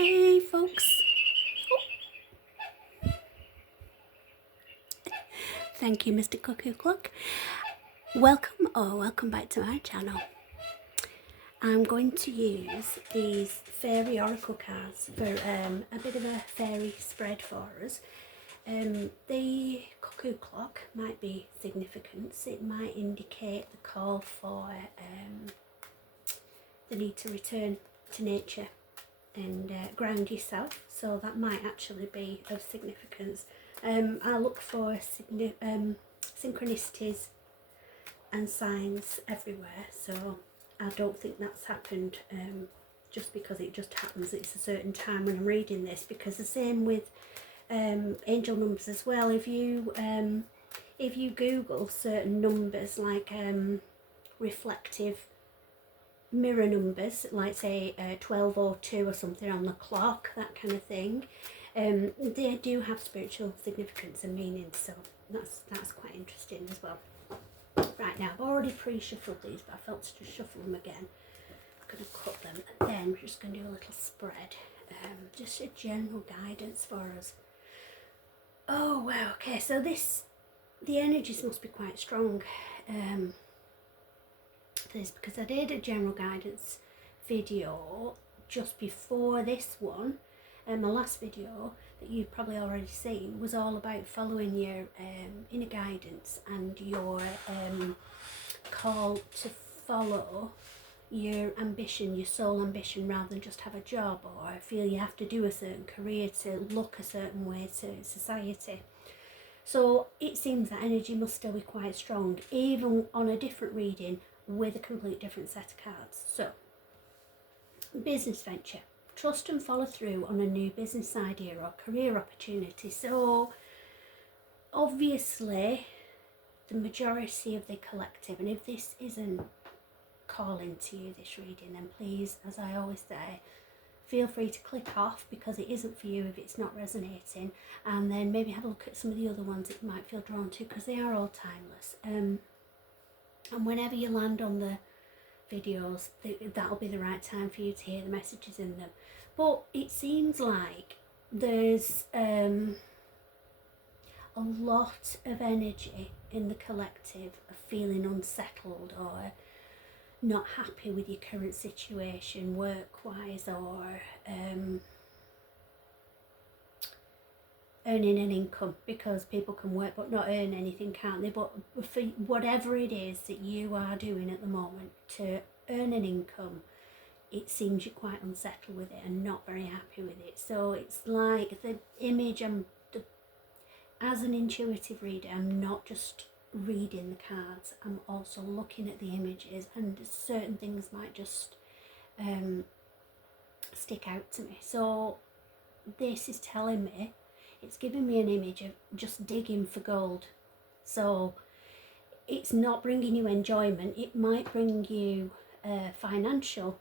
Hey folks, thank you Mr. Cuckoo Clock. Welcome back to my channel. I'm going to use these fairy oracle cards for a bit of a fairy spread for us. The cuckoo clock might be significance. It might indicate the call for the need to return to nature and ground yourself, so that might actually be of significance. I look for synchronicities and signs everywhere, so I don't think that's happened just because it just happens. It's a certain time when I'm reading this, because the same with angel numbers as well. If you Google certain numbers like reflective mirror numbers, like say 12 or 2 or something on the clock, that kind of thing, they do have spiritual significance and meaning, so that's quite interesting as well. Right, now I've already pre-shuffled these, but I felt to just shuffle them again. I'm going to cut them, and then we're just going to do a little spread, just a general guidance for us. Oh wow, okay, so the energies must be quite strong this, because I did a general guidance video just before this one, and my last video that you've probably already seen was all about following your inner guidance and your call to follow your ambition, your soul ambition, rather than just have a job or feel you have to do a certain career to look a certain way to society. So it seems that energy must still be quite strong, even on a different reading with a complete different set of cards. So, business venture. Trust and follow through on a new business idea or career opportunity. So, obviously, the majority of the collective, and if this isn't calling to you, this reading, then please, as I always say, feel free to click off, because it isn't for you if it's not resonating, and then maybe have a look at some of the other ones that you might feel drawn to, because they are all timeless. And whenever you land on the videos, that'll be the right time for you to hear the messages in them. But it seems like there's a lot of energy in the collective of feeling unsettled or not happy with your current situation, work-wise, or earning an income, because people can work but not earn anything, can't they? But for whatever it is that you are doing at the moment to earn an income, it seems you're quite unsettled with it and not very happy with it. So it's like the image, as an intuitive reader, I'm not just reading the cards, I'm also looking at the images, and certain things might just stick out to me. So this is telling me, it's giving me an image of just digging for gold. So it's not bringing you enjoyment. It might bring you financial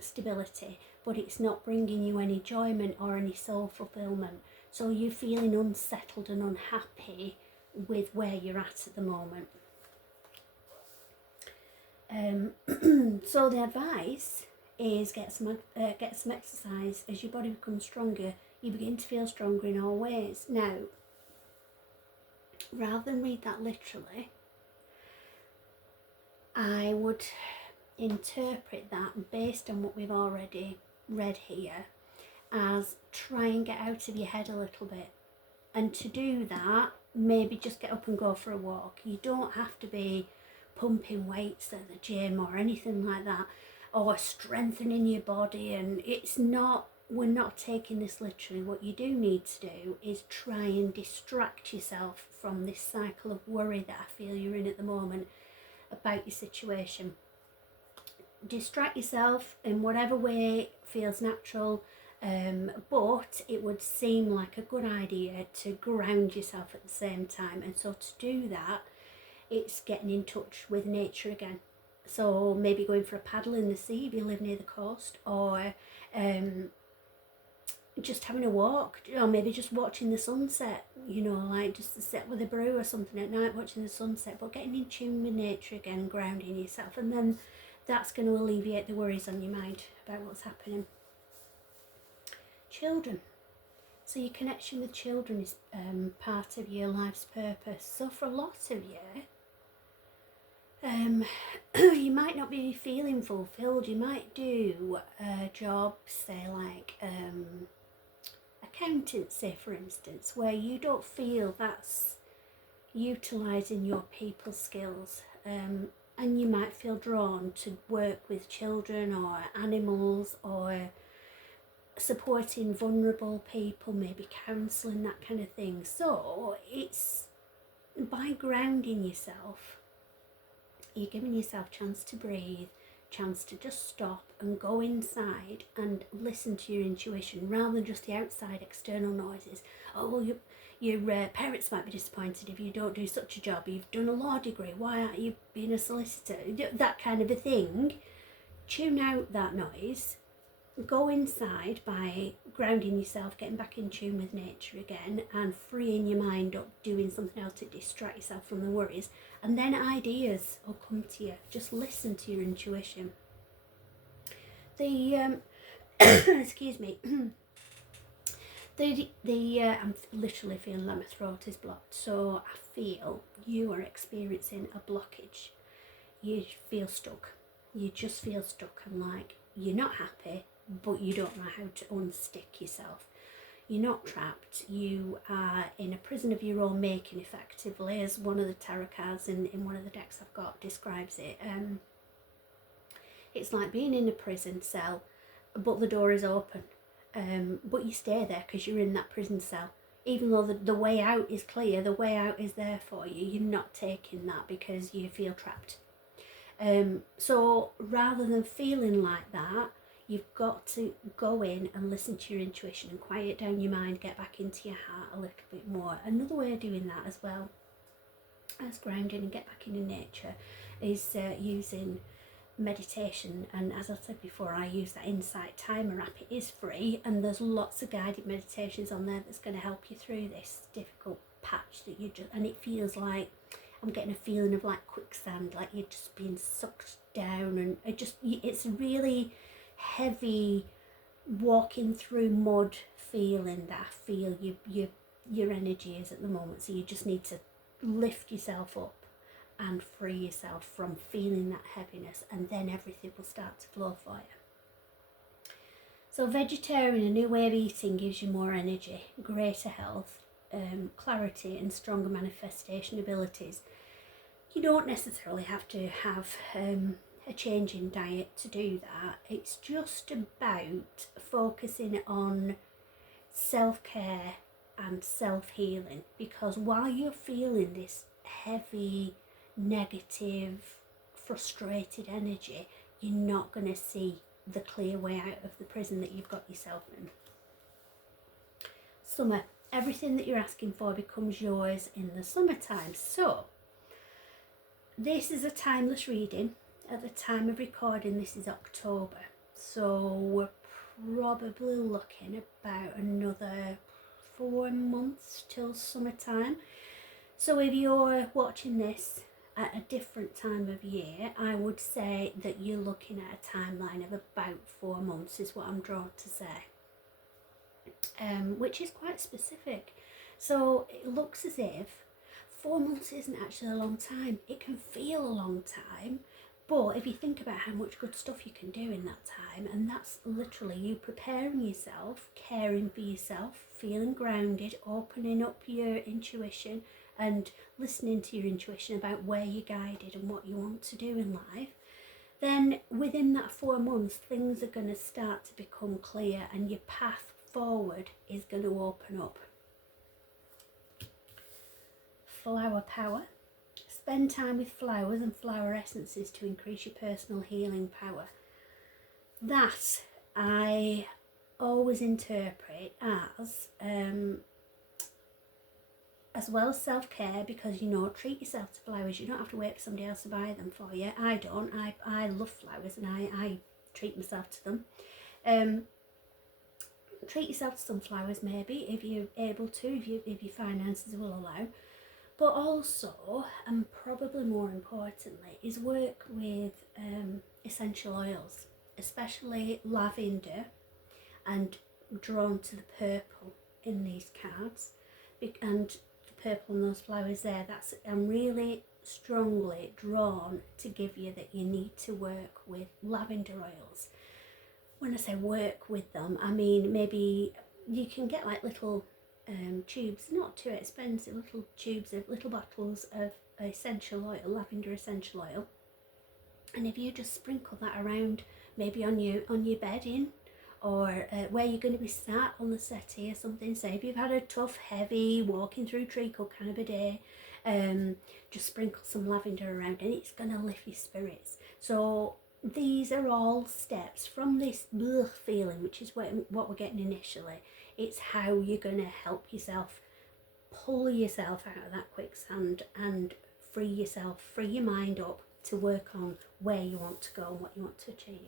stability, but it's not bringing you any enjoyment or any soul fulfillment. So you're feeling unsettled and unhappy with where you're at the moment. So the advice is get some exercise. As your body becomes stronger, you begin to feel stronger in all ways. Now, rather than read that literally, I would interpret that, based on what we've already read here, as try and get out of your head a little bit. And to do that, maybe just get up and go for a walk. You don't have to be pumping weights at the gym or anything like that, or strengthening your body. And it's not, we're not taking this literally. What you do need to do is try and distract yourself from this cycle of worry that I feel you're in at the moment about your situation. Distract yourself in whatever way feels natural, but it would seem like a good idea to ground yourself at the same time. And so to do that, it's getting in touch with nature again. So maybe going for a paddle in the sea if you live near the coast, or just having a walk, or maybe just watching the sunset, like just to sit with a brew or something at night, watching the sunset, but getting in tune with nature again, grounding yourself. And then that's going to alleviate the worries on your mind about what's happening. children. So your connection with children is part of your life's purpose. So for a lot of you, you might not be feeling fulfilled. You might do a job, say like accountancy, for instance, where you don't feel that's utilising your people skills. And you might feel drawn to work with children or animals or supporting vulnerable people, maybe counselling, that kind of thing. So it's by grounding yourself, you're giving yourself a chance to breathe, chance to just stop and go inside and listen to your intuition rather than just the outside external noises. Oh, well, your parents might be disappointed if you don't do such a job. You've done a law degree. Why aren't you being a solicitor? That kind of a thing. Tune out that noise. Go inside by grounding yourself, getting back in tune with nature again and freeing your mind up, doing something else to distract yourself from the worries, and then ideas will come to you. Just listen to your intuition. Excuse me. I'm literally feeling like my throat is blocked, so I feel you are experiencing a blockage. You feel stuck. You just feel stuck and like you're not happy, but you don't know how to unstick yourself. You're not trapped. You are in a prison of your own making, effectively, as one of the tarot cards in one of the decks I've got describes it. It's like being in a prison cell, but the door is open. But you stay there because you're in that prison cell. Even though the way out is clear, the way out is there for you, you're not taking that because you feel trapped. So rather than feeling like that, you've got to go in and listen to your intuition and quiet down your mind, get back into your heart a little bit more. Another way of doing that as well as grounding and get back into nature is using meditation. And as I said before, I use that Insight Timer app. It is free and there's lots of guided meditations on there that's going to help you through this difficult patch that you just, and it feels like I'm getting a feeling of like quicksand, like you're just being sucked down, and it's really heavy walking through mud feeling that I feel your energy is at the moment. So you just need to lift yourself up and free yourself from feeling that heaviness, and then everything will start to flow for you. So vegetarian, a new way of eating, gives you more energy, greater health, clarity and stronger manifestation abilities. You don't necessarily have to have a change in diet to do that. It's just about focusing on self-care and self-healing, because while you're feeling this heavy, negative, frustrated energy, you're not going to see the clear way out of the prison that you've got yourself in. Summer. Everything that you're asking for becomes yours in the summertime. So this is a timeless reading. At the time of recording, this is October. So we're probably looking about another 4 months till summertime. So if you're watching this at a different time of year, I would say that you're looking at a timeline of about 4 months is what I'm drawn to say. Which is quite specific. So it looks as if 4 months isn't actually a long time. It can feel a long time, but if you think about how much good stuff you can do in that time, and that's literally you preparing yourself, caring for yourself, feeling grounded, opening up your intuition and listening to your intuition about where you're guided and what you want to do in life, then within that 4 months things are going to start to become clear and your path forward is going to open up. Flower power. Spend time with flowers and flower essences to increase your personal healing power. That I always interpret as well as self-care, because treat yourself to flowers. You don't have to wait for somebody else to buy them for you. I don't. I love flowers and I treat myself to them. Treat yourself to some flowers maybe if you're able to, if your finances will allow. But also, and probably more importantly, is work with essential oils, especially lavender and drawn to the purple in these cards, and the purple and those flowers there. I'm really strongly drawn to give you that you need to work with lavender oils. When I say work with them, I mean maybe you can get like little tubes, not too expensive, little tubes of little bottles of essential oil, lavender essential oil, and if you just sprinkle that around, maybe on your bedding, or where you're going to be sat on the settee or something. Say if you've had a tough, heavy, walking through treacle kind of a day, just sprinkle some lavender around and it's going to lift your spirits. So these are all steps from this feeling, which is what we're getting initially. It's how you're going to help yourself pull yourself out of that quicksand and free your mind up to work on where you want to go and what you want to achieve.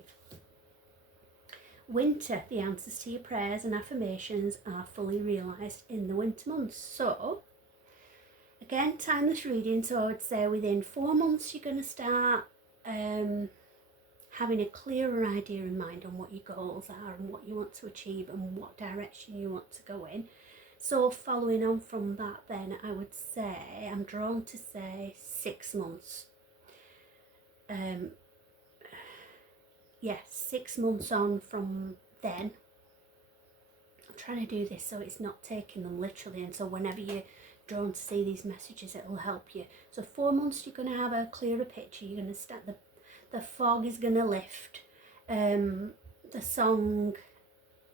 Winter, the answers to your prayers and affirmations are fully realised in the winter months. So, again, timeless reading. So I would say within 4 months you're going to start having a clearer idea in mind on what your goals are and what you want to achieve and what direction you want to go in. So following on from that, then I would say, I'm drawn to say 6 months. 6 months on from then. I'm trying to do this so it's not taking them literally, and so whenever you're drawn to see these messages, it will help you. So 4 months you're going to have a clearer picture. You're going to start, the fog is going to lift. The song,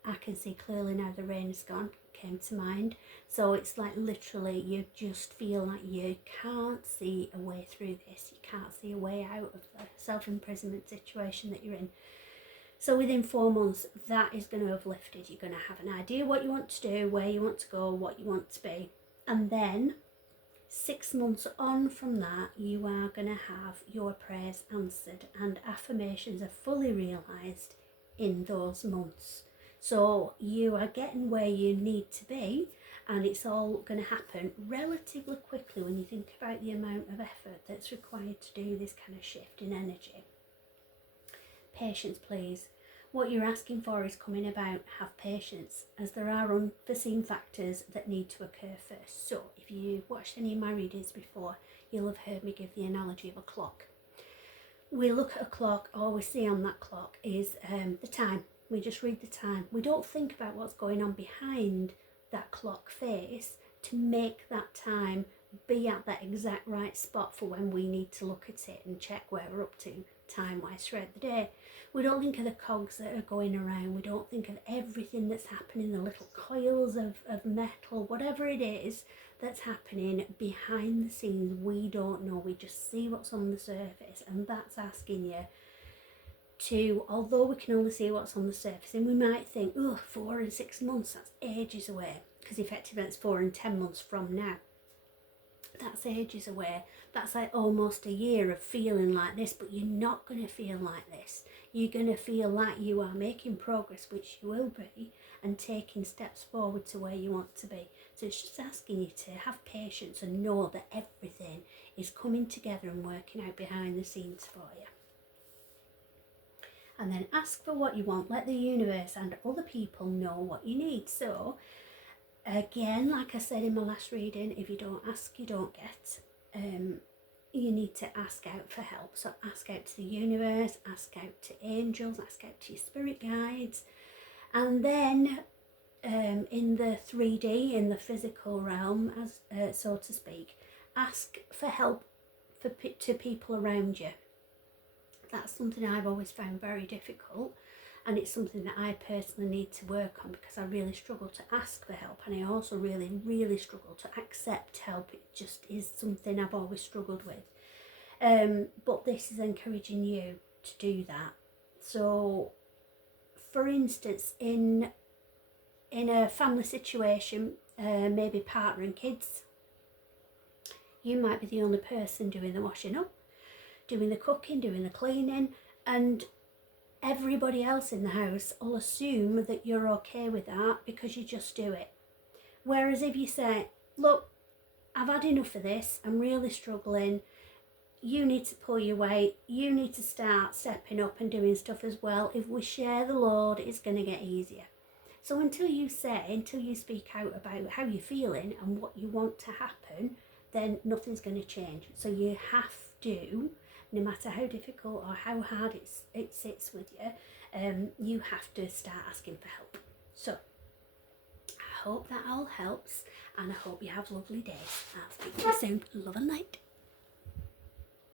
I can see clearly now, the rain is gone, came to mind. So it's like literally you just feel like you can't see a way through this. You can't see a way out of the self-imprisonment situation that you're in. So within 4 months, that is going to have lifted. You're going to have an idea what you want to do, where you want to go, what you want to be. And then 6 months on from that, you are going to have your prayers answered and affirmations are fully realised in those months. So you are getting where you need to be, and it's all going to happen relatively quickly when you think about the amount of effort that's required to do this kind of shift in energy. Patience, please. What you're asking for is coming about. Have patience, as there are unforeseen factors that need to occur first. So if you watched any of my readings before, you'll have heard me give the analogy of a clock. We look at a clock, all we see on that clock is the time. We just read the time. We don't think about what's going on behind that clock face to make that time be at that exact right spot for when we need to look at it and check where we're up to time-wise throughout the day. We don't think of the cogs that are going around. We don't think of everything that's happening, the little coils of metal, whatever it is that's happening behind the scenes. We don't know. We just see what's on the surface, and that's asking you to, although we can only see what's on the surface, and we might think, 4 and 6 months, that's ages away, because effectively it's 4 and 10 months from now. That's ages away. That's like almost a year of feeling like this, but you're not going to feel like this. You're going to feel like you are making progress, which you will be, and taking steps forward to where you want to be. So it's just asking you to have patience and know that everything is coming together and working out behind the scenes for you. And then ask for what you want. Let the universe and other people know what you need. So again, like I said in my last reading, if you don't ask, you don't get. You need to ask out for help. So ask out to the universe, ask out to angels, ask out to your spirit guides. And then in the 3D, in the physical realm, as so to speak, ask for help to people around you. That's something I've always found very difficult, and it's something that I personally need to work on, because I really struggle to ask for help, and I also really struggle to accept help. It just is something I've always struggled with. But this is encouraging you to do that. So for instance, in a family situation, maybe partner and kids, you might be the only person doing the washing up, doing the cooking, doing the cleaning, and everybody else in the house will assume that you're okay with that because you just do it. Whereas if you say, look, I've had enough of this, I'm really struggling, you need to pull your weight, you need to start stepping up and doing stuff as well. If we share the load, it's going to get easier. So until you speak out about how you're feeling and what you want to happen, then nothing's going to change. So you have to, no matter how difficult or how hard it sits with you, you have to start asking for help. So I hope that all helps, and I hope you have lovely days. I'll speak to you soon. Love and light.